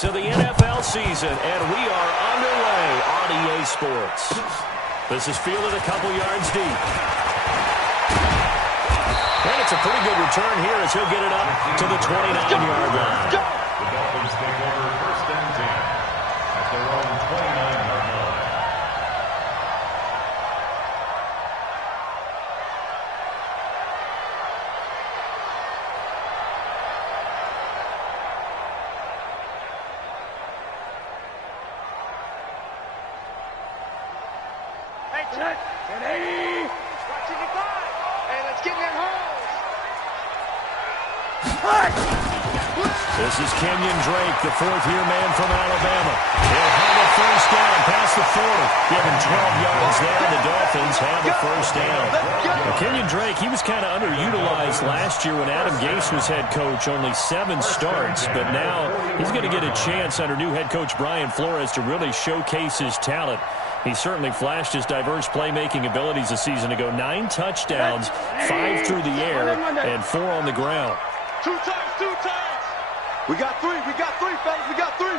weeks of the NFL season, and we are underway on EA Sports. This is fielded a couple yards deep. And it's a pretty good return here as he'll get it up to the 29-yard line. The Dolphins take over first and 10 at their own 29-yard line. Check. 1080. Watching the guy. Hey, let's get in that hole. This is Kenyon Drake, the fourth-year man from Alabama. He'll have a first down past the 40. Given 12 yards there, the Dolphins have a first down. Now, Kenyon Drake, he was kind of underutilized last year when Adam Gase was head coach. Only 7 starts, but now he's going to get a chance under new head coach Brian Flores to really showcase his talent. He certainly flashed his diverse playmaking abilities a season ago. 9 touchdowns, 5 through the air, and 4 on the ground. 2 times. We got 3, fellas, we got 3. Now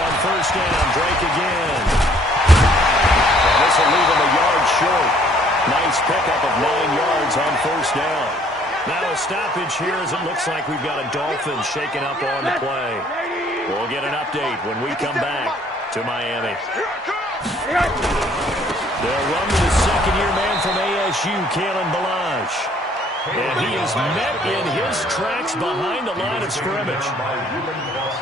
on first down, Drake again. And this will leave him a yard short. Nice pickup of 9 yards on first down. Now a stoppage here as it looks like we've got a Dolphin shaking up on the play. We'll get an update when we come back to Miami. They'll run with the second-year man from ASU, Kalen Ballage. And he is met in his tracks behind the line of scrimmage.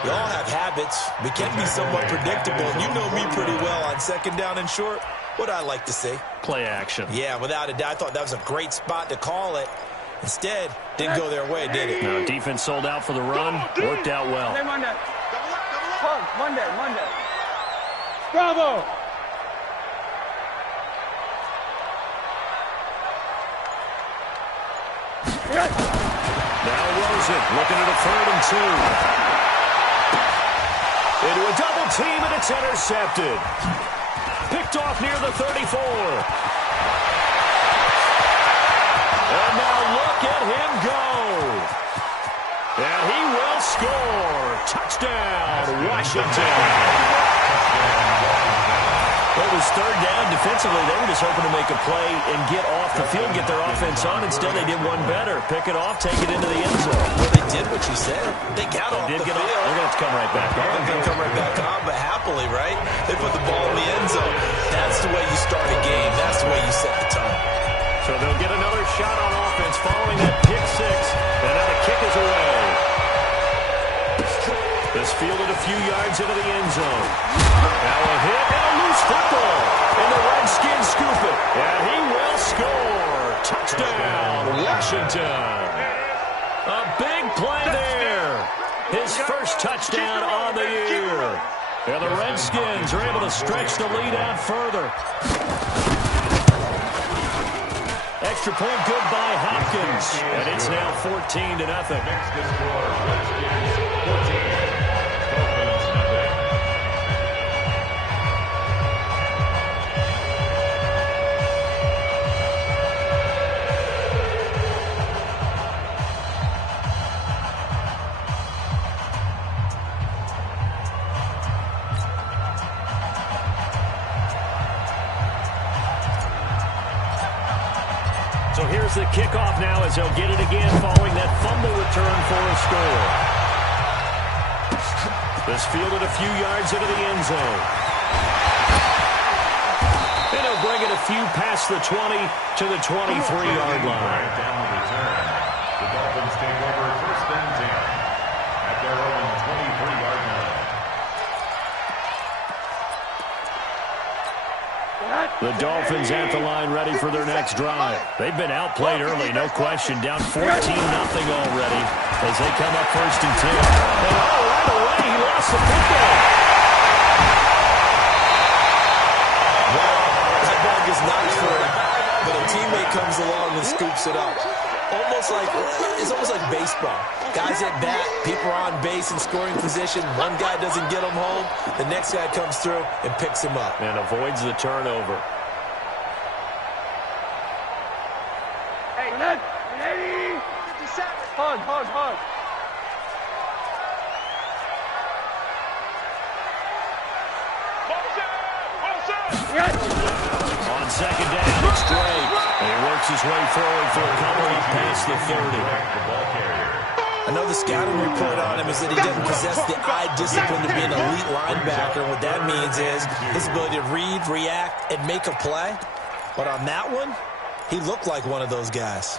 We all have habits. We can be somewhat predictable. You know me pretty well on second down and short. What I like to say? Play action. Yeah, without a doubt. I thought that was a great spot to call it. Instead, didn't go their way, did it? No, defense sold out for the run. Worked out well. Monday. Bravo. Now Rosen looking at a 3rd and 2. Into a double team, and it's intercepted. Picked off near the 34. And now look at him go. And he will score. Touchdown, Washington. It was 3rd down. Defensively, they were just hoping to make a play and get off the field, get their offense on. Instead, they did one better. Pick it off, take it into the end zone. Well, they did what you said. They got off the field. They're going to have to come right back on. They're going to come right back on, but happily, right? They put the ball in the end zone. That's the way you start a game. That's the way you set the tone. So they'll get another shot on offense following that pick 6. And now the kick is away. This fielded a few yards into the end zone. Now a hit and a loose football. And the Redskins scoop it. And he will score. Touchdown, Washington. A big play there. His first touchdown on the year. And the Redskins are able to stretch the lead out further. Extra point good by Hopkins. And it's now 14-0. Next to score, Redskins 14. So here's the kickoff now as they'll get it again following that fumble return for a score. This fielded a few yards into the end zone. And he'll bring it a few past the 20 to the 23-yard line. Down the return. The Dolphins take over first and 10 at their own 23-yard line. The Dolphins at the line ready for their next drive. They've been outplayed early, no question. Down 14-0 already as they come up first and 10. And right away, he lost the football. Well, that ball gets knocked for it, but a teammate comes along and scoops it up. It's almost like baseball. Guys at bat, people are on base in scoring position. One guy doesn't get him home. The next guy comes through and picks him up. And avoids the turnover. Hey, 57. Hug. second down. It's Drake. And he works his way forward for a couple past the 30. I know the scouting report on him is that he doesn't possess the eye discipline to be an elite linebacker. What that means is his ability to read, react, and make a play. But on that one, he looked like one of those guys.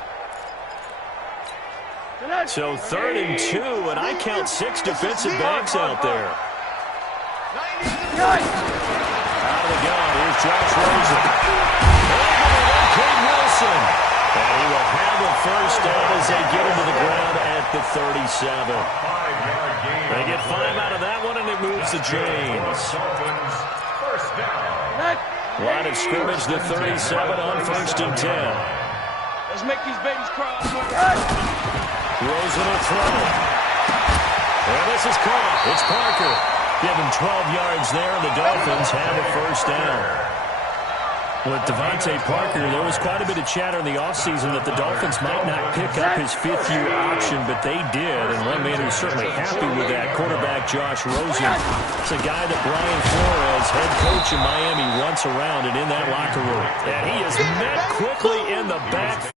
So 3rd and 2, and I count 6 defensive backs out there. Out of the gun, here's Josh Rosen. King Wilson. And he will have a first down as they get him to the ground at the 37. They get 5 out of that one, and it moves the chains. First down. Line of scrimmage, the 37 on 1st and 10. Let's make these babies cry. Rosen will throw. And this is caught. It's Parker. Give him 12 yards there, and the Dolphins have a first down. With Devontae Parker, there was quite a bit of chatter in the offseason that the Dolphins might not pick up his 5th-year option, but they did, and one man who's certainly happy with that, quarterback Josh Rosen. It's a guy that Brian Flores, head coach in Miami, wants around and in that locker room. And he is met quickly in the back.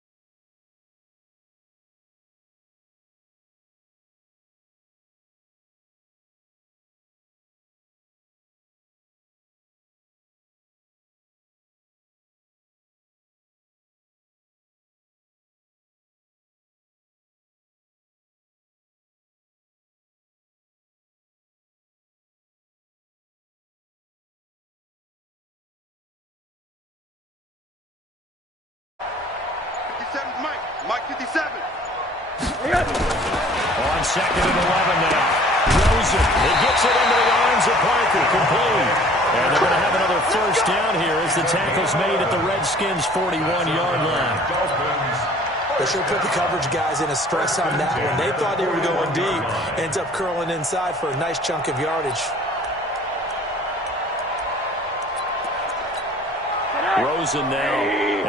Mike 57. On 2nd and 11 now. Rosen, it gets it into the arms of Parker, complete. And they're going to have another first down here as the tackle's made at the Redskins' 41-yard line. They should put the coverage guys in a stress on that one. They thought they were going deep. Ends up curling inside for a nice chunk of yardage. Rosen now,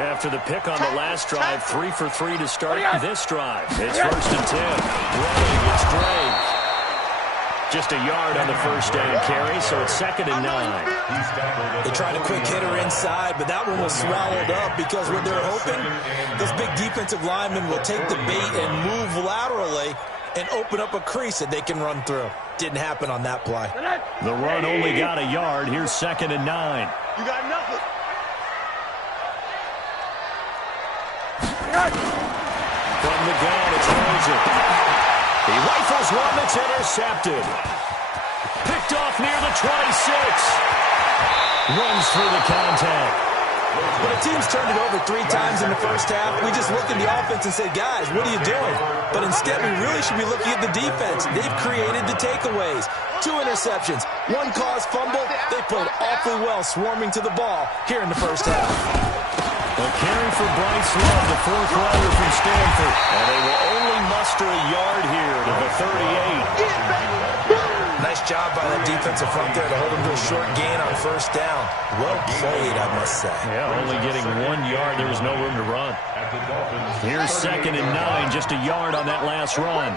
after the pick on the last drive, 3 for 3 to start this drive. It's 1st and 10. Running, it's Drake. Just a yard on the first down carry, so it's 2nd and 9. They tried a quick hitter inside, but that one was swallowed up because what they're hoping, this big defensive lineman will take the bait and move laterally and open up a crease that they can run through. Didn't happen on that play. The run only got a yard. Here's 2nd and 9. You got nothing. From the gun, it's Rosen. He rifles one that's intercepted. Picked off near the 26. Runs through the contact. When a team's turned it over 3 times in the first half, we just look at the offense and say, guys, what are you doing? But instead, we really should be looking at the defense. They've created the takeaways. 2 interceptions, 1 caused fumble. They played awfully well swarming to the ball here in the first half. A carry for Bryce Love, the 4th rounder from Stanford. And they will only muster a yard here to the 38. Nice job by the defensive front there to hold him to a short gain on first down. Well played, I must say. Yeah, only getting 1 yard. There was no room to run. Here's 2nd and 9, just a yard on that last run.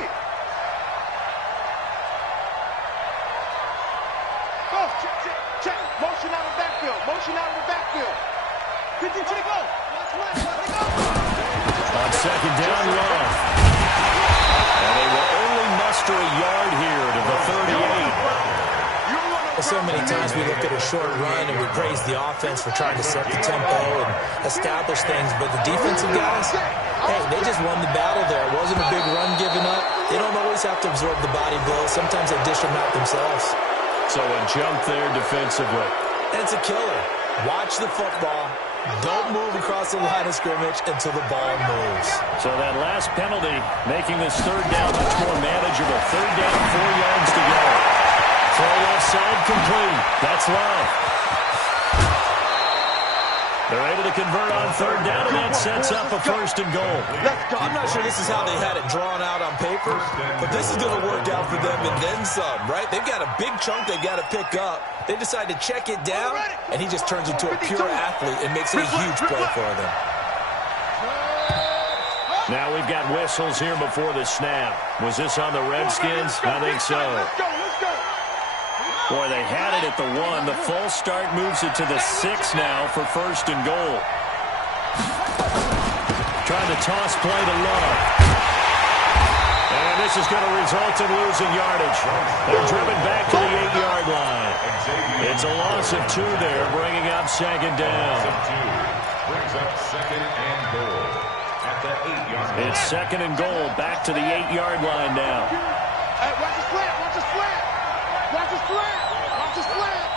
Check. Motion out of the backfield. Motion out of the backfield. 50 to go. On 2nd down, Love. And they will only muster a yard here to the 38. So many times we look at a short run and we praise the offense for trying to set the tempo and establish things, but the defensive guys, hey, they just won the battle there. It wasn't a big run given up. They don't always have to absorb the body blows. Sometimes they dish them out themselves. So a jump there defensively. And it's a killer. Watch the football. Don't move across the line of scrimmage until the ball moves. So that last penalty making this 3rd down much more manageable. 3rd down, 4 yards to go. Throw left side complete. That's Love. They're able to convert on 3rd down, and that sets up a 1st and goal. I'm not sure this is how they had it drawn out on paper, but this is going to work out for them and then some, right? They've got a big chunk they've got to pick up. They decide to check it down, and he just turns into a pure athlete and makes a huge play for them. Now we've got whistles here before the snap. Was this on the Redskins? I think so. Let's go. Boy, they had it at the 1. The false start moves it to the 6 now for first and goal. Trying to toss play to Love. And this is going to result in losing yardage. They're driven back to the 8-yard line. It's a loss of 2 there, bringing up second down. Brings up second and goal at the 8-yard line. It's second and goal, back to the 8-yard line now. Hey, watch the slant, watch the slant. Watch the slant, watch the slant.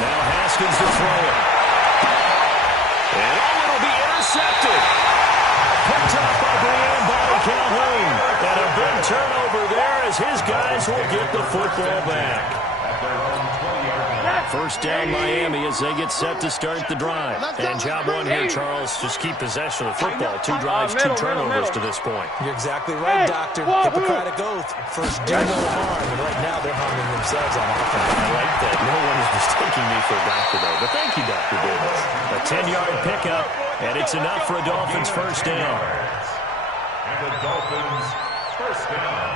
Now Haskins to throw it. And it'll be intercepted. Picked up by Brian Bobby Calhoun. And a big turnover there as his guys will get the football back. First down Miami as they get set to start the drive. And job one here, Charles, just keep possession of the football. 2 drives, 2 turnovers to this point. You're exactly right, Doctor. Hippocratic oath. First, do no harm. And right now, they're harming themselves on offense. I like that. No one is mistaking me for a doctor, though. But thank you, Dr. Davis. A 10-yard pickup, and it's enough for a Dolphins first down. And the Dolphins first down.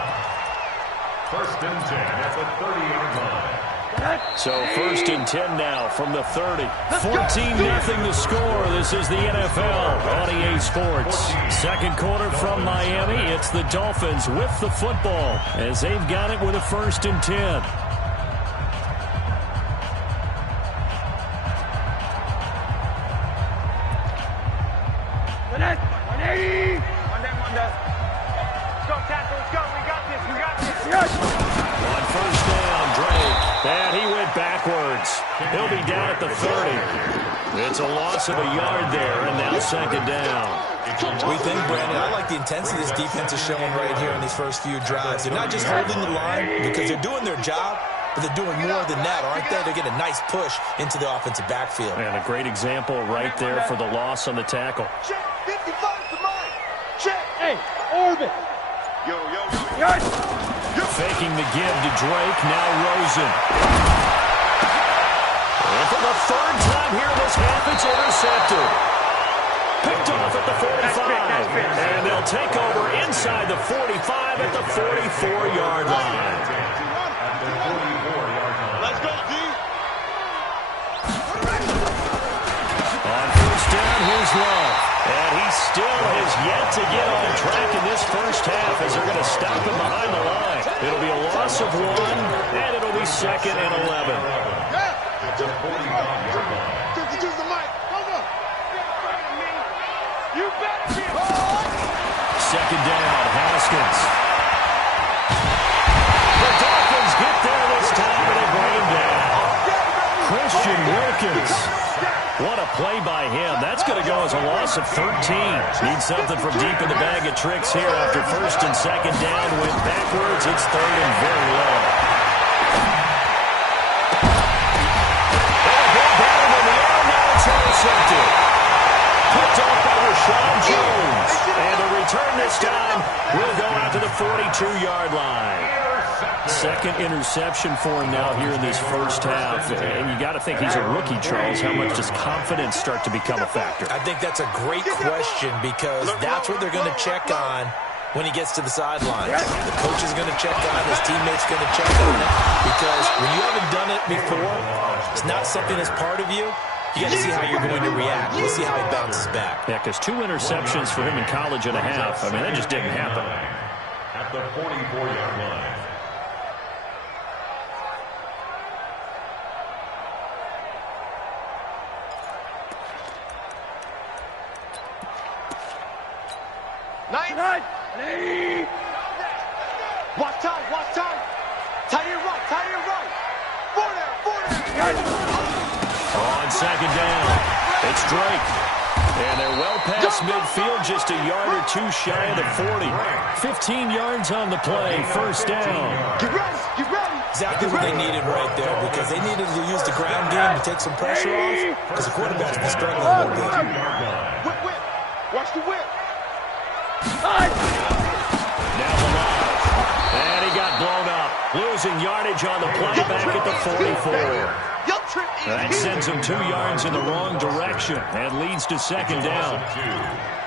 First and 10 at the 30-yard line. So first and 10 now from the 30. 14-0 the score. This is the NFL on EA Sports. Second quarter from Miami. It's the Dolphins with the football as they've got it with a first and 10. Let's go, tackle, let's go. We got this, we got this. Yes. On first down, Drake. And he went backwards. He'll be down at the 30. It's a loss of a yard there, and now second down. We think, Brandon, I like the intensity this defense is showing right here in these first few drives. They're not just holding the line because they're doing their job, but they're doing more than that, aren't they? They're getting a nice push into the offensive backfield. And a great example right there for the loss on the tackle. Check, 55 to mine. Check. Hey, orbit. Yo. Yes. Faking the give to Drake, now Rosen. And for the third time here this half, it's intercepted. Picked off at the 45. And they'll take over inside the 45 at the 44-yard line. Let's go, D. On first down, here's Love. And he still has yet to get on track in this first half as they're going to stop him behind the line. It'll be a loss of 1, and it'll be second and 11. Just use the mic. Come on. You better be hard. Second down, Haskins. The Dolphins get there this time, and they bring him down. Christian Wilkins. What a play by him. That's going to go as a loss of 13. Need something from deep in the bag of tricks here after first and second down. Went backwards. It's third and very low. And a big down in the air. Now it's intercepted. Picked off by Rashawn Jones. And the return this time will go out to the 42-yard line. Second interception for him now here in this first half. And you got to think he's a rookie, Charles. How much does confidence start to become a factor? I think that's a great question because that's what they're going to check on when he gets to the sidelines. The coach is going to check on it. His teammates going to check on it because when you haven't done it before, it's not something that's part of you. You got to see how you're going to react. We'll see how he bounces back. Yeah, because 2 interceptions for him in college and a half. I mean, that just didn't happen. At the 44-yard line. Nice. Watch time. Tie your right. Border. On second down, it's Drake. And they're well past midfield, just a yard or 2 shy of the 40. 15 yards on the play, first down. Get ready. Exactly what they needed right there because they needed to use the ground game to take some pressure off because the quarterback's been struggling a little bit. Whip. Watch the whip. Now alive. And he got blown up. Losing yardage on the play back at the 44. That sends him 2 yards in the wrong direction and leads to second down.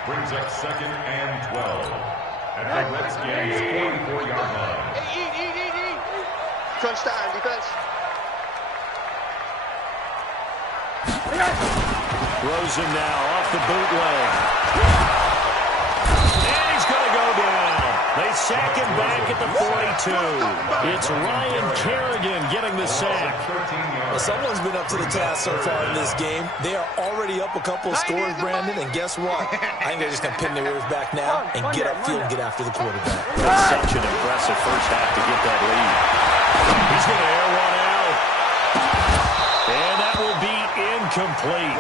Brings up 2nd and 12 at the Redskins 44-yard line. Eat. Crunch down, defense. Rosen now off the bootleg. And he's going to go down. They sack him back at the 42. It's Ryan Kerrigan getting the sack. Well, someone's been up to the task so far in this game. They are already up a couple of scores, Brandon, and guess what? I think they're just going to pin their ears back now and get upfield and get after the quarterback. That's such an impressive first half to get that lead. He's going to air one out. And that will be incomplete.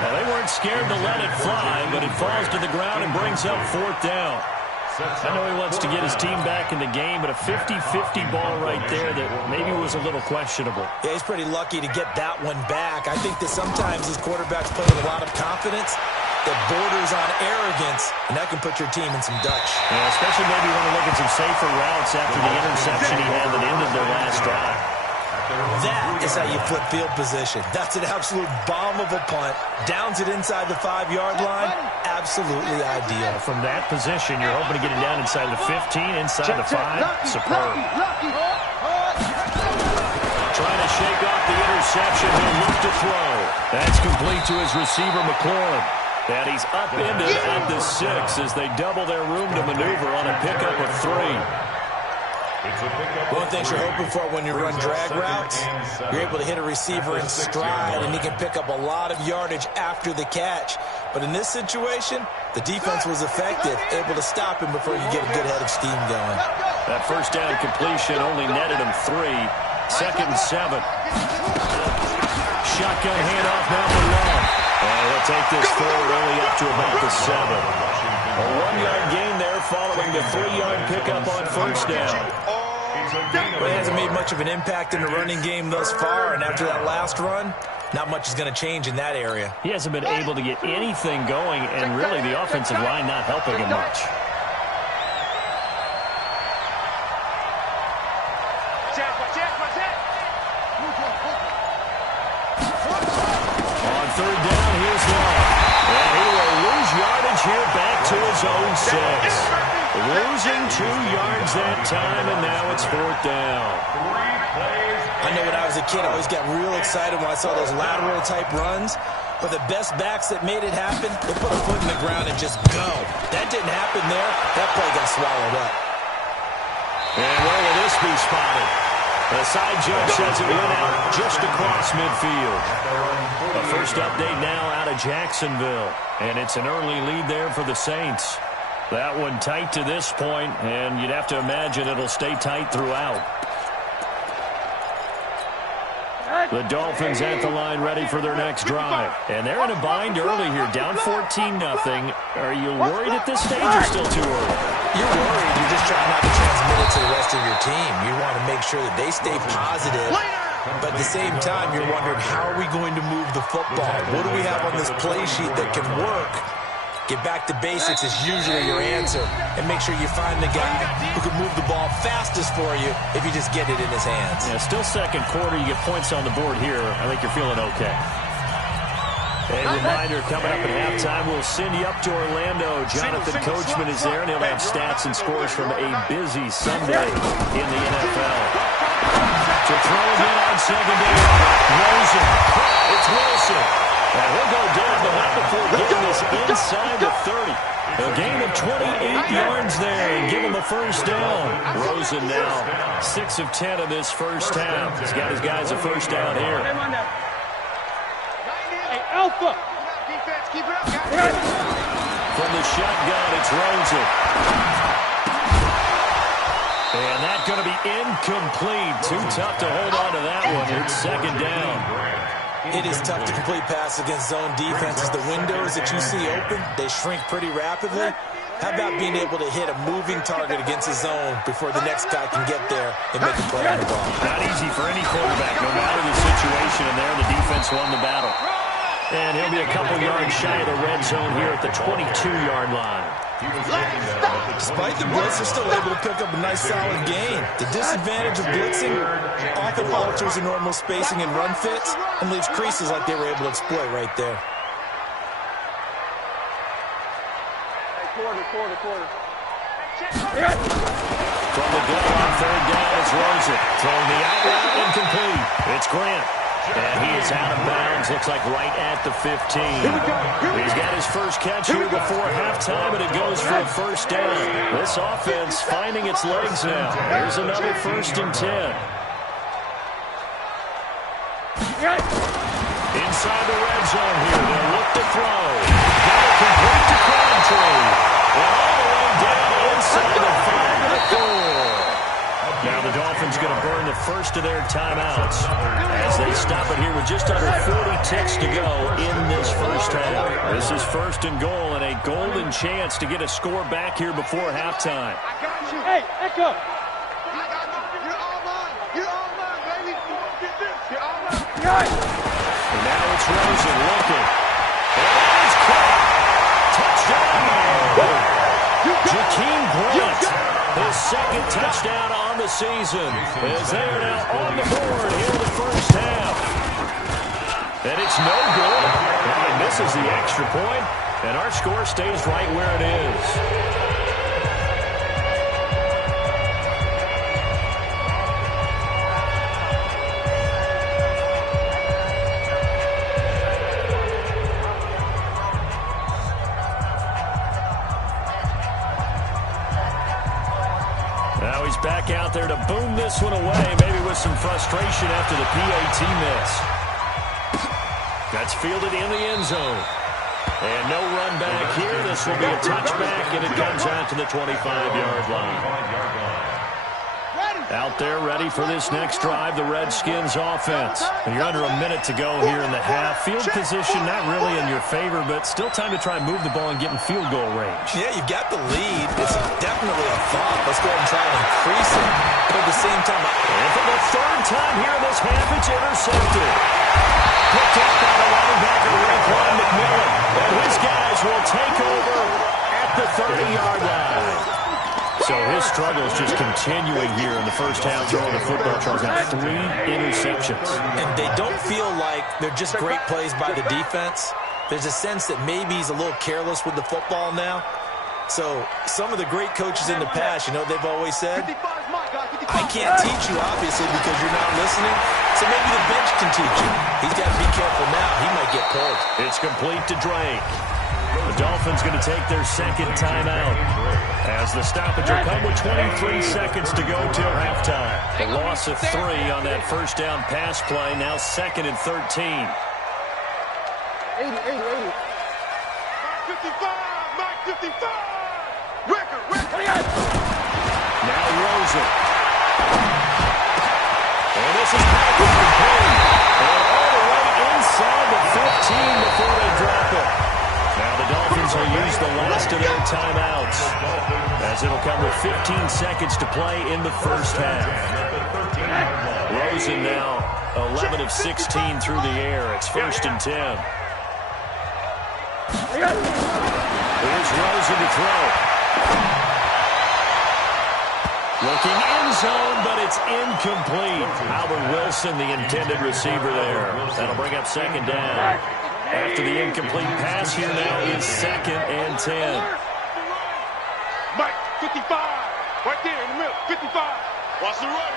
Now, they weren't scared to let it fly, but it falls to the ground and brings up 4th down. I know he wants to get his team back in the game, but a 50-50 ball right there that maybe was a little questionable. Yeah, he's pretty lucky to get that one back. I think that sometimes his quarterbacks play with a lot of confidence that borders on arrogance, and that can put your team in some Dutch. Yeah, especially maybe want to look at some safer routes after the interception he had that ended their last drive. That is how you flip field position. That's an absolute bomb of a punt. Downs it inside the 5-yard line. Absolutely ideal. From that position, you're hoping to get it down inside the 15, inside the 5. Superb. Trying to shake off the interception. He'll look to throw. That's complete to his receiver, McLaurin. And he's upended at the 6 as they double their room to maneuver on a pickup of 3. One thing you're hoping for when you run drag routes, you're able to hit a receiver in stride, and he can pick up a lot of yardage after the catch. But in this situation, the defense was effective, able to stop him before you get a good head of steam going. That first down completion only netted him 3. 2nd and 7. Shotgun handoff now for Long. And he'll take this forward only up to about the 7. A 1-yard gain there following the 3-yard pickup on first down. But he hasn't made much of an impact in the running game thus far, and after that last run, not much is going to change in that area. He hasn't been able to get anything going, and really the offensive line not helping him much. On 3rd down, here's Long. And he will lose yardage here back to his own 6. Losing 2 yards that time, and now it's 4th down. I know when I was a kid, I always got real excited when I saw those lateral-type runs. But the best backs that made it happen, they put a foot in the ground and just go. That didn't happen there. That play got swallowed up. And where will this be spotted? The side jump says it went out just across midfield. The first update now out of Jacksonville. And it's an early lead there for the Saints. That one tight to this point, and you'd have to imagine it'll stay tight throughout. The Dolphins at the line ready for their next drive. And they're in a bind early here, down 14-0. Are you worried at this stage or still too early? You're worried. You're just trying not to transmit it to the rest of your team. You want to make sure that they stay positive. But at the same time, you're wondering, how are we going to move the football? What do we have on this play sheet that can work? Get back to basics is usually your answer. And make sure you find the guy who can move the ball fastest for you if you just get it in his hands. Yeah, still 2nd quarter. You get points on the board here. I think you're feeling okay. A reminder, coming up at halftime, we'll send you up to Orlando. Jonathan Coachman is there, and he'll have stats and scores from a busy Sunday in the NFL. To throw again on 2nd down. Rosen. It's Wilson. And he'll go down, but not before getting this inside the 30. A gain of 28 yards there and give him a first down. Rosen now 6 of 10 of this first half. He's got his guys a first down here. Hey, Alpha! Defense, keep it up, guys. From the shotgun, it's Rosen. And that's going to be incomplete. Too tough to hold on to that one. It's 2nd down. It is tough to complete pass against zone defenses. The windows that you see open, they shrink pretty rapidly. How about being able to hit a moving target against a zone before the next guy can get there and make a play on the ball? Not easy for any quarterback, no matter the situation, and there the defense won the battle. And he'll be a couple yards shy of the red zone here at the 22-yard line. He was taken down at the Despite the blitz, they're still able to pick up a nice solid gain. The disadvantage of blitzing often alters the normal spacing and run fits and leaves creases like they were able to exploit right there. Quarter. From the goal on third down, it's Rosen. Throwing the out route, incomplete. It's Grant. And he is out of bounds, looks like right at the 15. He's got his first catch here before halftime, and it goes for a first down. This offense finding its legs now. Here's another 1st and 10. Inside the red zone here, they'll look to throw. Got it complete to Crabtree. And all the way down inside the 5 to the 4. Now the Dolphins going to burn the first of their timeouts as they stop it here with just under 40 ticks to go in this first half. This is 1st and goal and a golden chance to get a score back here before halftime. I got you. Hey, Echo. I got you. You're all mine. You're all mine, baby. Get this. You're all mine. And now it's Rosen looking. And it's caught. Touchdown. Jakeem Grant, his 2nd touchdown on the season, as they are now on the board here in the first half. And it's no good. And he misses the extra point, and our score stays right where it is. Now he's back out there to boom this one away, maybe with some frustration after the PAT miss. That's fielded in the end zone. And no run back here. This will be a touchback, and it comes out to the 25-yard line. Out there ready for this next drive, the Redskins offense. And you're under a minute to go here in the half. Field position not really in your favor, but still time to try and move the ball and get in field goal range. Yeah, you've got the lead. It's definitely a thought. Let's go ahead and try and increase it. But at the same time, and for the 3rd time here in this half, it's intercepted. Picked up by the linebacker, Raekwon McMillan. And his guys will take over at the 30-yard line. So his struggles just continuing here in the first half, throwing the football. Charles got 3 interceptions. And they don't feel like they're just great plays by the defense. There's a sense that maybe he's a little careless with the football now. So some of the great coaches in the past, you know, they've always said, I can't teach you, obviously, because you're not listening. So maybe the bench can teach you. He's got to be careful now. He might get pulled. It's complete to Drake. The Dolphins going to take their 2nd timeout as the stoppage will come with 23 seconds to go till halftime. The loss of 3 on that first down pass play, now 2nd and 13. 80. Mike 55. Record. Now Rosen. And this is Patrick complete. And all the way inside the 15 before they drop it. Now the Dolphins will use the last of their timeouts as it'll come with 15 seconds to play in the first half. Rosen now 11 of 16 through the air. It's 1st and 10. Here's Rosen to throw. Looking end zone, but it's incomplete. Howard Wilson, the intended receiver there. That'll bring up 2nd down. After the incomplete pass, here now is 2nd and 10. Mike, 55. Right there in the middle, 55. Watch the run.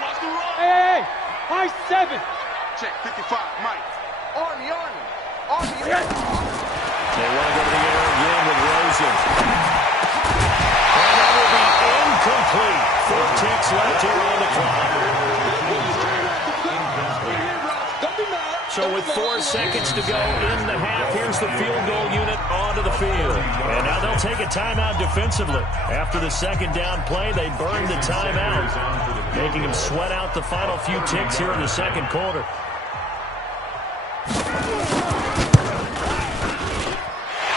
Hey, high 7. Check, 55, Mike. Army. They want to go to the air again with Rosen. And that will be incomplete. 4 ticks left here on the clock. So with 4 seconds to go in the half, here's the field goal unit onto the field. And now they'll take a timeout defensively. After the 2nd down play, they burn the timeout, making them sweat out the final few ticks here in the 2nd quarter.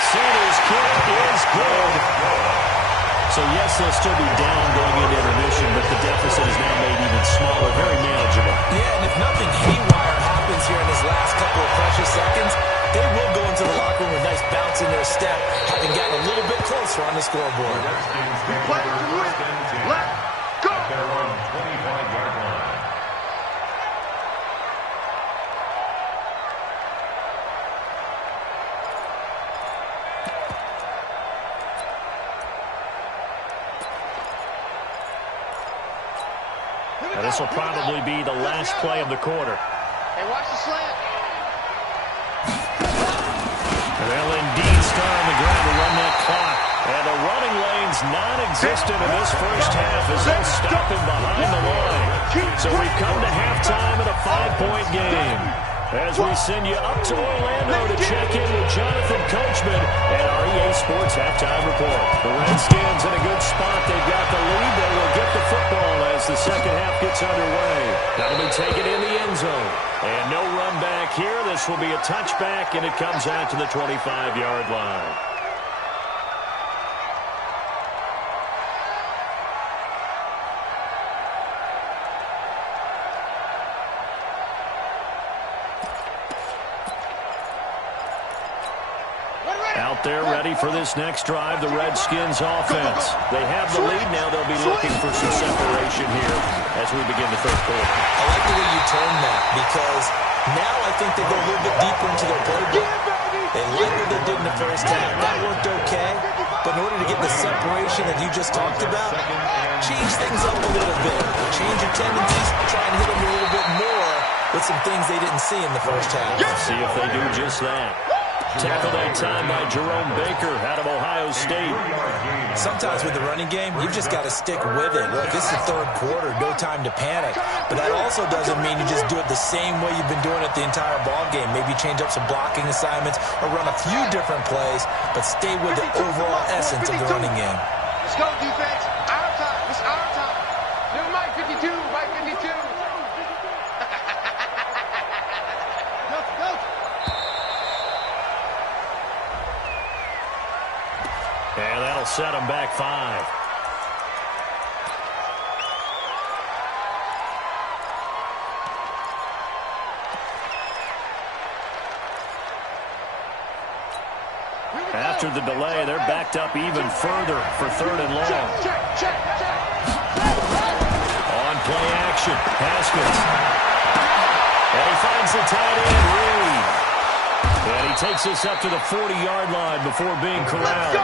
Sanders' kick is good. So yes, they'll still be down going into intermission, but the deficit is now made even smaller, very manageable. Yeah, and if nothing haywire happens here in his last couple of precious seconds, they will go into the locker room with nice bounce relaxing their step, having gotten a little bit closer on the scoreboard. Play to win. Let's go. At their own 25-yard line. Now this will probably be the last play of the quarter. Hey, watch the slant. They'll indeed start on the ground to run that clock. And the running lane's non-existent in this first half as they'll stop him behind the line. So we've come to halftime in a 5-point game. As we send you up to Orlando to check in with Jonathan Coachman and our EA Sports Halftime Report. The Redskins in a good spot. They've got the lead. They will get the football as the second half gets underway. That'll be taken in the end zone. And no run back here. This will be a touchback, and it comes out to the 25-yard line. Out there ready for this next drive, the Redskins offense. They have the lead now. They'll be looking for some separation here as we begin the third quarter. I like the way you turned that because now I think they go a little bit deeper into their playbook. They like what they did in the first half. That worked okay. But in order to get the separation that you just talked about, change things up a little bit. Change your tendencies. Try and hit them a little bit more with some things they didn't see in the first half. See if they do just that. Tackle that time by Jerome Baker out of Ohio State. Sometimes with the running game, you've just got to stick with it. Look, this is the third quarter, no time to panic. But that also doesn't mean you just do it the same way you've been doing it the entire ball game. Maybe change up some blocking assignments or run a few different plays, but stay with the overall essence of the running game. Let's go, defense. Our time. It's our time. New Mike 52. Mike 52. And that'll set them back 5. After the delay, they're backed up even further for third and long. On play action, Haskins. And he finds the tight end, Reed. And he takes us up to the 40-yard line before being corralled.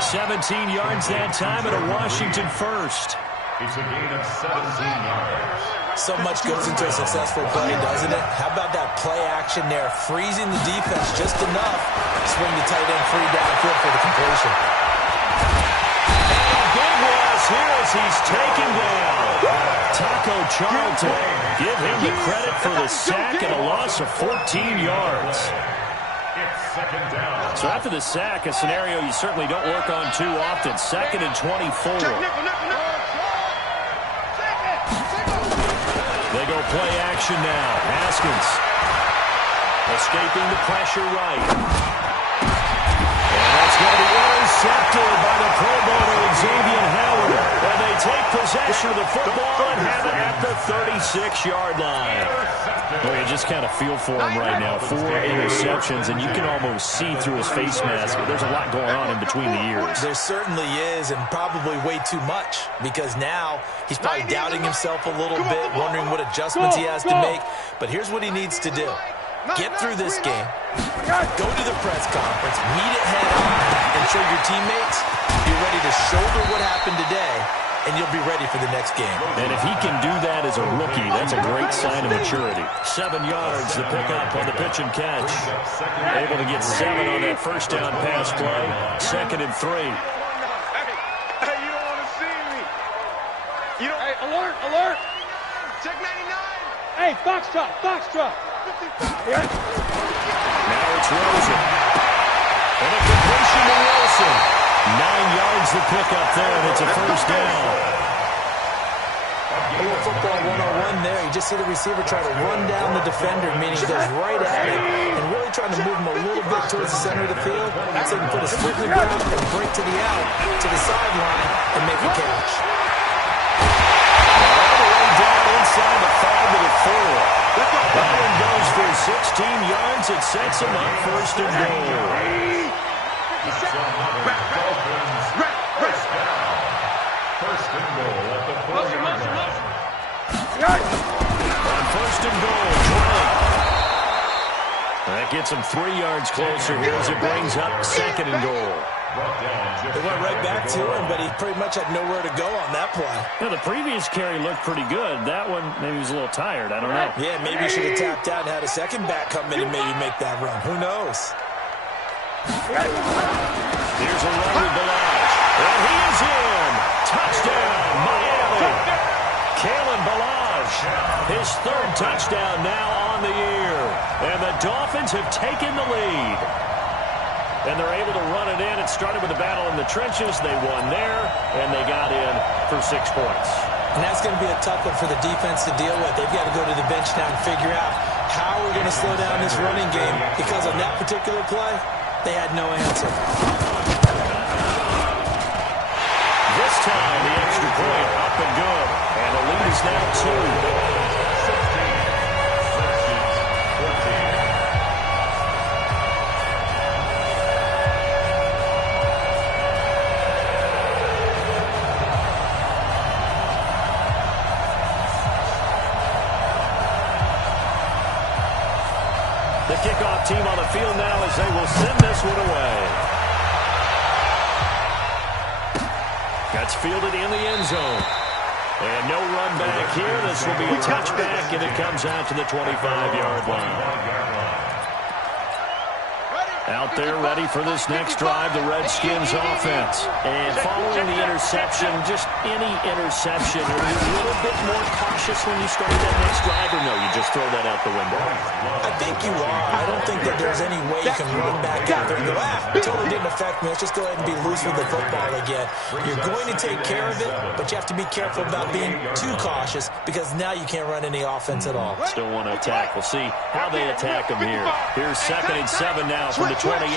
17 yards that time and a Washington first. It's a gain of 17 yards. So much goes into a successful play, doesn't it? How about that play action there, freezing the defense just enough to swing the tight end free downfield for the completion. And a big loss here as he's taken down. Taco Charlton, give him the credit for the sack and a loss of 14 yards. It's second down. So after the sack, a scenario you certainly don't work on too often. 2nd and 24. They go play action now. Haskins escaping the pressure right. And that's going to be intercepted by the Pro Bowler Xavier Howard. And they take possession of the football and have it at the 36-yard line. Well, you just kind of feel for him right now. 4 interceptions, and you can almost see through his face mask. There's a lot going on in between the ears. There certainly is, and probably way too much, because now he's probably doubting himself a little bit, wondering what adjustments he has to make. But here's what he needs to do. Get through this game, go to the press conference, meet it head on, and show your teammates you're ready to shoulder what happened today, and you'll be ready for the next game. And if he can do that as a rookie, that's a great sign of maturity. 7 yards, the pickup on the pitch and catch. Able to get 7 on that first down pass play. 2nd and 3. Hey, you don't want to see me. You don't. Hey, alert, alert. Check 99. Hey, Foxtrot, Foxtrot. Now it's Rosen. And a completion to Wilson. 9 yards the pickup there, and it's a first down. A little football 101 there. You just see the receiver try to run down the defender, meaning he goes right at him and really trying to move him a little bit towards the center of the field so he can put his foot in the ground and break to the out, to the sideline, and make a catch. All the way down inside the 5 to the 4. That one goes for 16 yards. It sets him up first and goal. First and goal at the 4-yard line. On first and goal, Drake. That gets him 3 yards closer here as it brings up second and goal. They went right back to him, but he pretty much had nowhere to go on that play. Now, the previous carry looked pretty good. That one, maybe he was a little tired. I don't know. Yeah, maybe he should have tapped out and had a second back come in and maybe make that run. Who knows? Here's a run with Balaj. And he is in. Touchdown, Miami. Kalen Balaj, his third touchdown now on the year. And the Dolphins have taken the lead. And they're able to run it in. It started with a battle in the trenches. They won there, and they got in for 6 points. And that's going to be a tough one for the defense to deal with. They've got to go to the bench now and figure out how we're going to slow down this running game, because on that particular play, they had no answer. This time, the extra point up and good. And the lead is now 2. The kickoff team on the field now as they will send this one away. That's fielded in the end zone. And no run back here. This will be a touchback, and it comes out to the 25-yard line. Out there ready for this next drive, the Redskins offense. And following the interception, just any interception, are you a little bit more cautious when you start that next drive, or no, you just throw that out the window? I think you are. I don't think that there's any way you can run back out there and go, it totally didn't affect me. Let's just go ahead and be loose with the football again. You're going to take care of it, but you have to be careful about being too cautious, because now you can't run any offense at all. Still want to attack. We'll see how they attack them here. Here's 2nd and 7 now from the 28.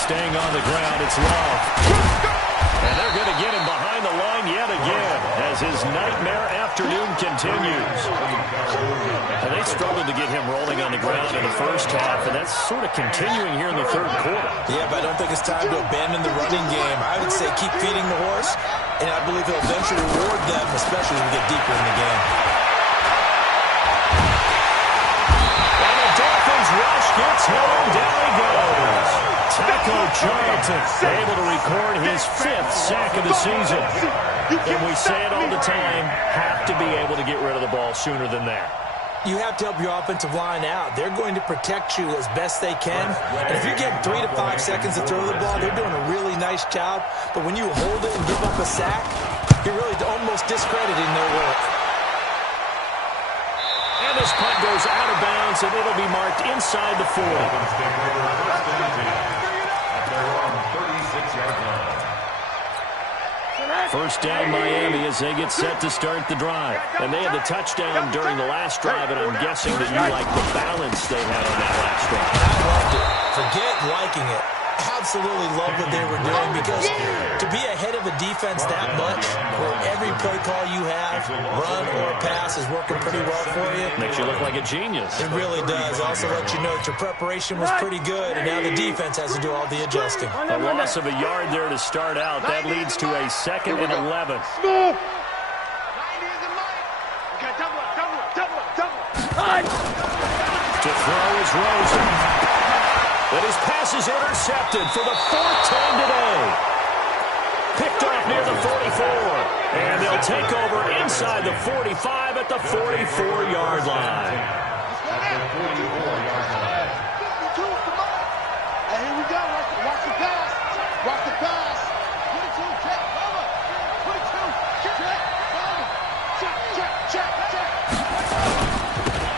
Staying on the ground, it's Love. And they're going to get him behind the line yet again as his nightmare afternoon continues. And they struggled to get him rolling on the ground in the first half, and that's sort of continuing here in the third quarter. Yeah, but I don't think it's time to abandon the running game. I would say keep feeding the horse, and I believe he'll eventually reward them, especially when we get deeper in the game. And the Dolphins rush gets him, down he goes. Taco Johnson able to record his 5th sack of the season. And we say it all the time, have to be able to get rid of the ball sooner than that. You have to help your offensive line out. They're going to protect you as best they can. And if you're getting 3 to 5 seconds to throw the ball, they're doing a really nice job. But when you hold it and give up a sack, you're really almost discrediting their work. And this punt goes out of bounds, and it'll be marked inside the 40. First down Miami as they get set to start the drive. And they had the touchdown during the last drive, and I'm guessing that you like the balance they had on that last drive. I loved it. Forget liking it. Absolutely love what they were doing, because to be ahead of a defense that much, where every play call you have, run or pass, is working pretty well for you. Makes you look like a genius. It really does. Also let you know that your preparation was pretty good, and now the defense has to do all the adjusting. A loss of a yard there to start out. That leads to a 2nd and 11. To throw is Rosen. But his pass is intercepted for the 4th time today. Picked off near the 44. And they'll take over inside the 45 at the 44-yard line. Hey, here we go. Watch the pass. Watch the pass. 22, check, cover. 22, check, cover. Check.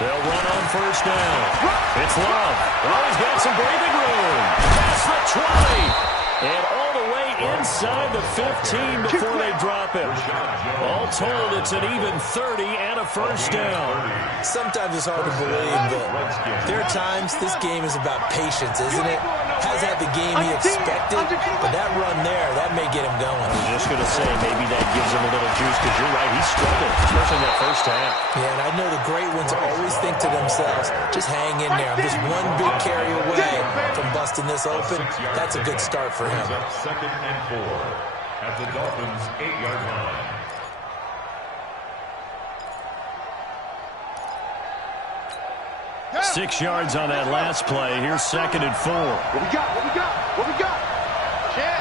They'll run on first down. It's Love. Oh, he's got some breathing room. Past the 20. And all the way inside the 15 before they drop it. All told, it's an even 30 and a first down. Sometimes it's hard to believe, but there are times this game is about patience, isn't it? Has had the game he expected, but that run there, that may get him going. I was just going to say, maybe that gives him a little juice, because you're right, he struggled, especially in that first half. Yeah, and I know the great ones always think to themselves, just hang in there. I'm just one big carry away from busting this open. That's a good start for him. Second and 4 at the Dolphins' 8-yard line. Yeah. 6 yards on that last play. Here's second and 4. What we got? What we got? What we got? Check.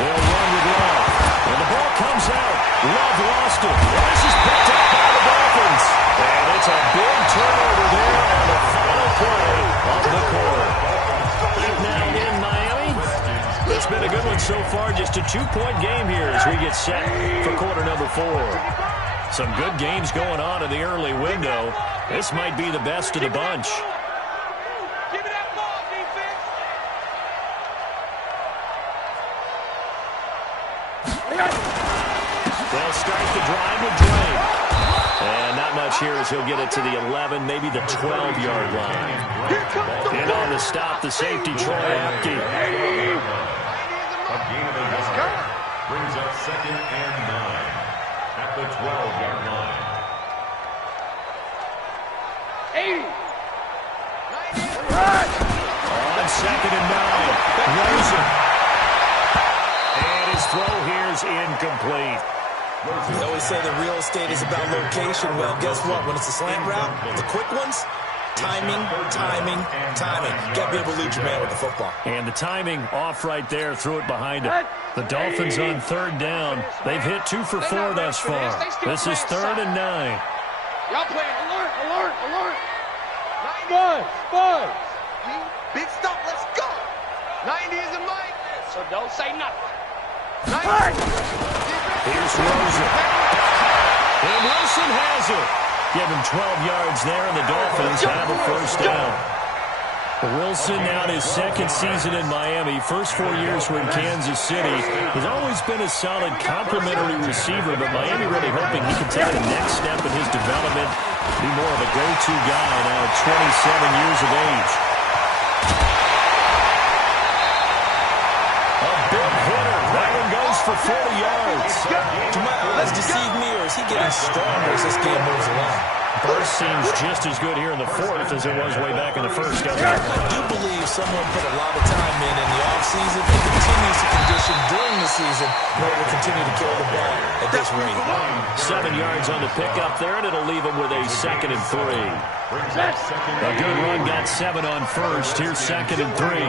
They'll run with Love. And the ball comes out. Love lost it. This is picked up by the Dolphins. And it's a big turnover there on the final play of the quarter. Now in Miami. It's been a good one so far. Just a 2-point game here as we get set for quarter number 4. Some good games going on in the early window. This might be the best of the bunch. They'll start the drive with Drake. And not much here as he'll get it to the 11, maybe the 12-yard line. In on the stop, the safety, Troy Apke. Brings up second and 9 at the 12-yard line. 80. On second and 9, Rosen. And his throw here is incomplete. They always say the real estate is about location. Well, guess what? When it's a slant route, the quick ones, timing. Got to be able to lead your man with the football. And the timing off right there. Threw it behind him. The Dolphins on third down. They've hit 2 for 4 thus far. This is third and 9. Y'all playing alert. Buzz. Big stop, let's go. 90 is a mic, so don't say nothing. Here's Rosen. And Wilson has it. Give him 12 yards there, and the Dolphins have a first down. Wilson now in his second season in Miami. First 4 years were in Kansas City. He's always been a solid complementary receiver, but Miami really hoping he can take the next step in his development, be more of a go-to guy now at 27 years of age. A big hitter. That one goes for 40 yards. Do my eyes deceive me, or is he getting stronger as this game moves along? Burst seems just as good here in the fourth as it was way back in the first. I do believe someone put a lot of time in the offseason and continues to condition during the season in order to continue to kill the ball at this rate. 7 yards on the pickup there, and it'll leave him with a second and 3. A good run got 7 on first. Here's second and 3. They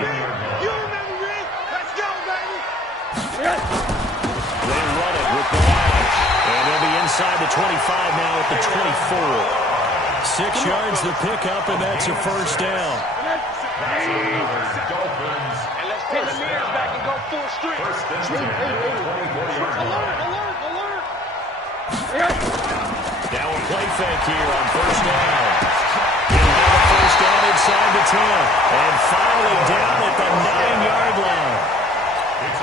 run it with Balaj, and they'll be inside the 25 now at the 24. 6 yards the pickup, and that's a first down. And let's pin the mirrors back and go full street. Alert. Now a play fake here on first down. Another first down inside the 10. And finally down at the 9-yard line.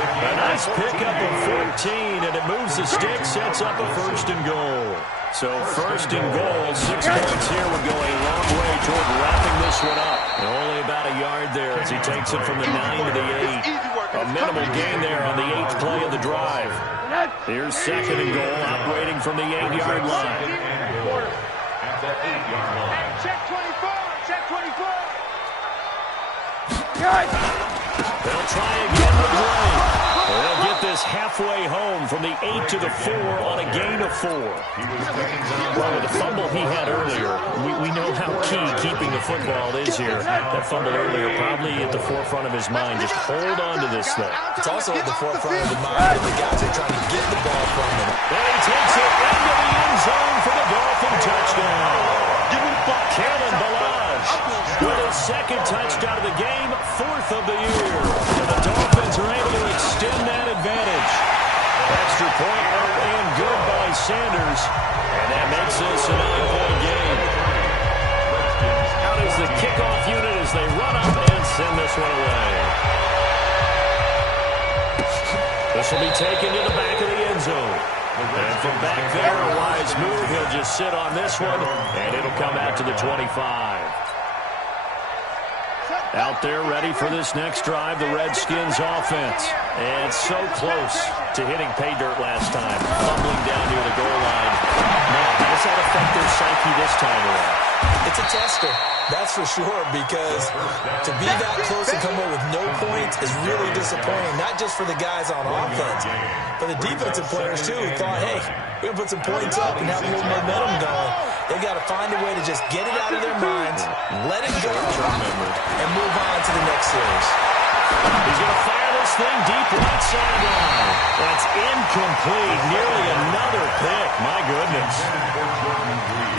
A nice pickup of 14, and it moves the stick, sets up a first and goal. So first and goal, 6 points here would go a long way toward wrapping this one up. And only about a yard there as he takes it from the 9 to the 8. A minimal gain there on the 8th play of the drive. Here's second and goal, operating from the 8-yard line. At the 8-yard line. Check 24. They'll try again with Ray. They'll get this halfway home from the 8 to the 4 on a gain of 4. Well, with the fumble he had earlier, we know how key keeping the football is here. That fumble earlier probably at the forefront of his mind. Just hold on to this thing. It's also at the forefront of the mind of the guys who are trying to get the ball from him. And he takes it into the end zone for the Dolphin touchdown. Kalen Balaj with his second touchdown of the game, 4th of the year. And the Dolphins are able to extend that advantage. Extra point up and good by Sanders. And that makes this a 9-point game. This will be taken to the back of the end zone. And from back there, a wise move. He'll just sit on this one, and it'll come out to the 25. Out there ready for this next drive, the Redskins offense. And so close to hitting pay dirt last time, fumbling down near the goal line. Now, how does that affect their psyche this time around? It's a tester, that's for sure, because to be that close and come away with no points is really disappointing, not just for the guys on offense, but the defensive players, too, who thought, hey, we're going to put some points up and have a little momentum going. They've got to find a way to just get it out of their minds, let it go, and move on to the next series. He's going to fire this thing deep right sideline. That's incomplete. Nearly another pick. My goodness.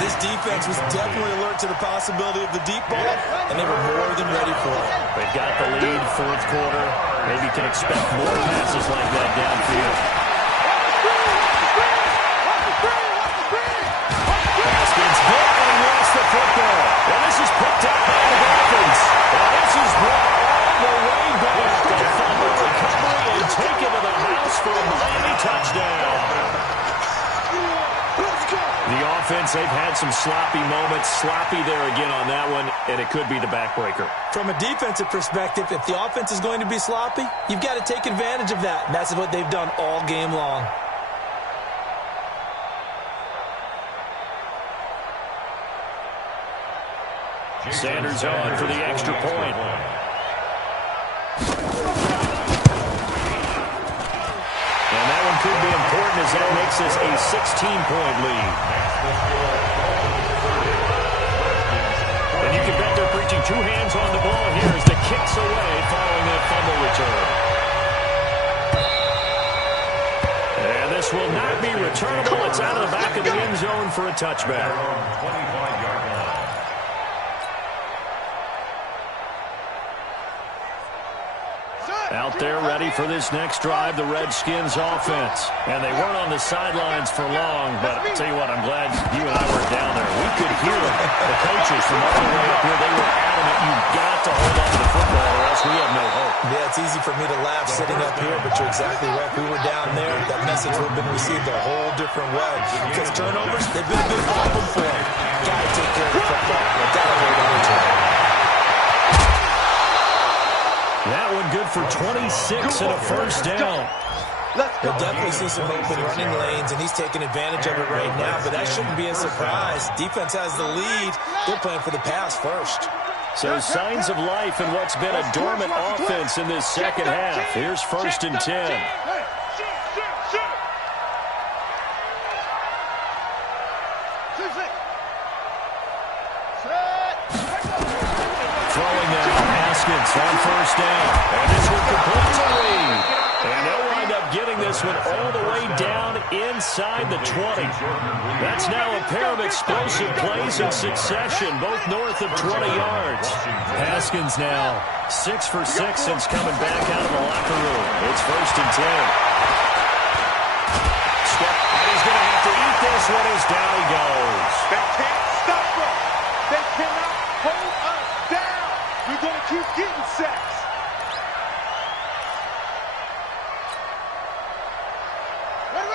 This defense was definitely alert to the possibility of the deep ball, and they were more than ready for it. They've got the lead, fourth quarter. Maybe can expect more passes like that downfield. Haskins hit, and he lost the football. And this is picked up by the Dolphins. And this is brought all the way back. A fumble recovery and taken to the house for a Miami touchdown. The offense, they've had some sloppy moments. Sloppy there again on that one, and it could be the backbreaker. From a defensive perspective, if the offense is going to be sloppy, you've got to take advantage of that, and that's what they've done all game long. Sanders on for the extra point. And that one could be important as that makes this a 16-point lead. And you can bet they're preaching two hands on the ball here as the kick's away following that fumble return. And this will not be returnable. It's out of the back of the end zone for a touchback. Out there ready for this next drive, the Redskins offense. And they weren't on the sidelines for long, but I'll tell you what, I'm glad you and I were down there. We could hear them, the coaches from all the way up here. They were adamant, you've got to hold on to the football or else we have no hope. Yeah, it's easy for me to laugh sitting up here, but you're exactly right. If we were down there, that message would have been received a whole different way. Because turnovers, they've been a big problem for them. Got to take care of the football. Got to hold on to it. That one good for 26 and a first down. We'll definitely see some open running lanes, and he's taking advantage of it right now, but that shouldn't be a surprise. Defense has the lead. They're playing for the pass first. So signs of life in what's been a dormant offense in this second half. Here's 1st and 10. Throwing now, Haskins on 1st down. And this one completes a lead. And they'll wind up getting this one all the way down inside the 20. That's now a pair of explosive plays in succession, both north of 20 yards. Haskins now 6 for 6 since coming back out of the locker room. It's 1st and 10. Step, and he's going to have to eat this one as down he goes. They can't stop us. They cannot hold us down. We're going to keep getting sacks.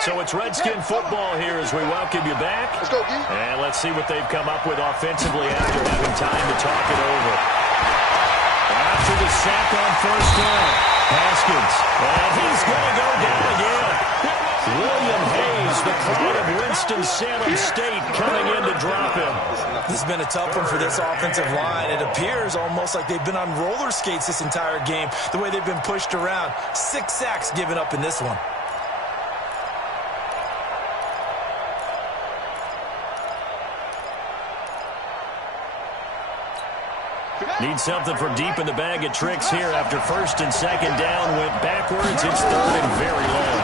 So it's Redskin football here as we welcome you back. Let's go, Gee. And let's see what they've come up with offensively after having time to talk it over. After the sack on 1st down, Haskins. And he's going to go down again. William Hayes, the pride of Winston-Salem State, coming in to drop him. This has been a tough one for this offensive line. It appears almost like they've been on roller skates this entire game, the way they've been pushed around. 6 sacks given up in this one. Need something from deep in the bag of tricks here after 1st and 2nd down went backwards. It's 3rd and very long.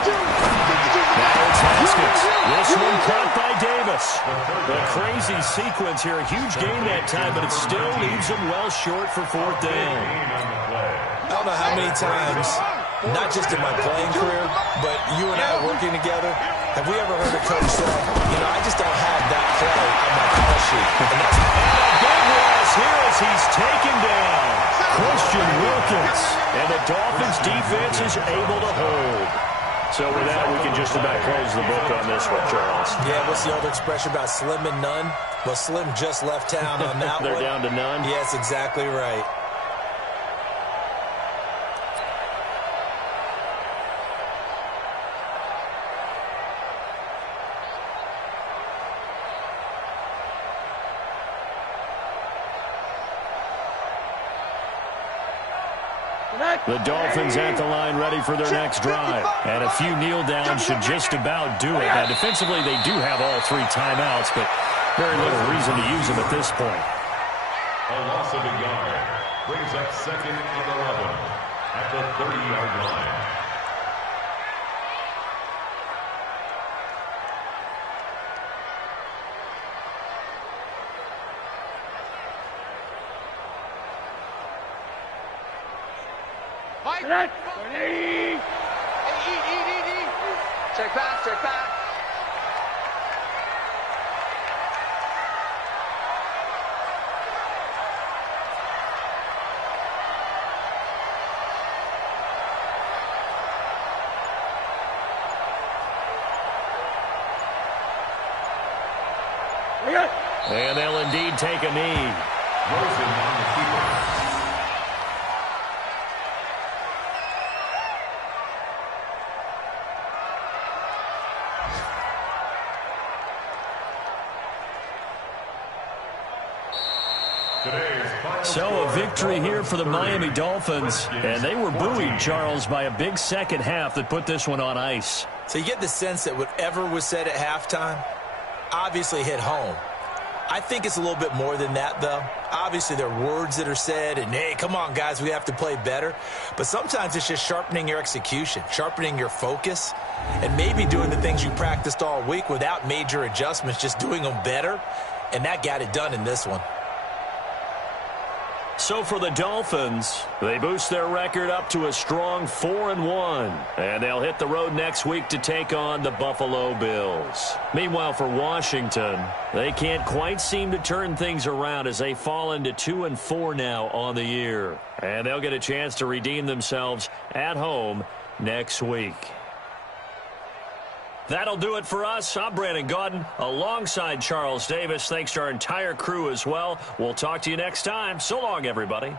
Now it's Haskins. This one caught by Davis. A crazy sequence here. A huge gain that time, but it still leaves him well short for 4th down. I don't know how many times, not just in my playing career, but you and I working together, have we ever heard a coach say, you know, I just don't have that play on my call sheet. And that's here as he's taken down Christian Wilkins. And the Dolphins defense is able to hold. So with that, we can just about close the book on this one, Charles. Yeah, what's the old expression about slim and none? Well, Slim just left town on that They're one. down to none? Yes, exactly right. The Dolphins at the line ready for their next drive. And a few kneel downs should just about do it. Now, defensively, they do have all 3 timeouts, but very little reason to use them at this point. A loss of a yard brings up 2nd and 11 at the 30-yard line. Check back, check back. And they'll indeed take a knee. Rosen on the keeper. So a victory here for the Miami Dolphins. And they were buoyed, Charles, by a big second half that put this one on ice. So you get the sense that whatever was said at halftime obviously hit home. I think it's a little bit more than that, though. Obviously, there are words that are said, and, hey, come on, guys, we have to play better. But sometimes it's just sharpening your execution, sharpening your focus, and maybe doing the things you practiced all week without major adjustments, just doing them better. And that got it done in this one. So for the Dolphins, they boost their record up to a strong 4-1. And they'll hit the road next week to take on the Buffalo Bills. Meanwhile, for Washington, they can't quite seem to turn things around as they fall into 2-4 now on the year. And they'll get a chance to redeem themselves at home next week. That'll do it for us. I'm Brandon Gaudin alongside Charles Davis. Thanks to our entire crew as well. We'll talk to you next time. So long, everybody.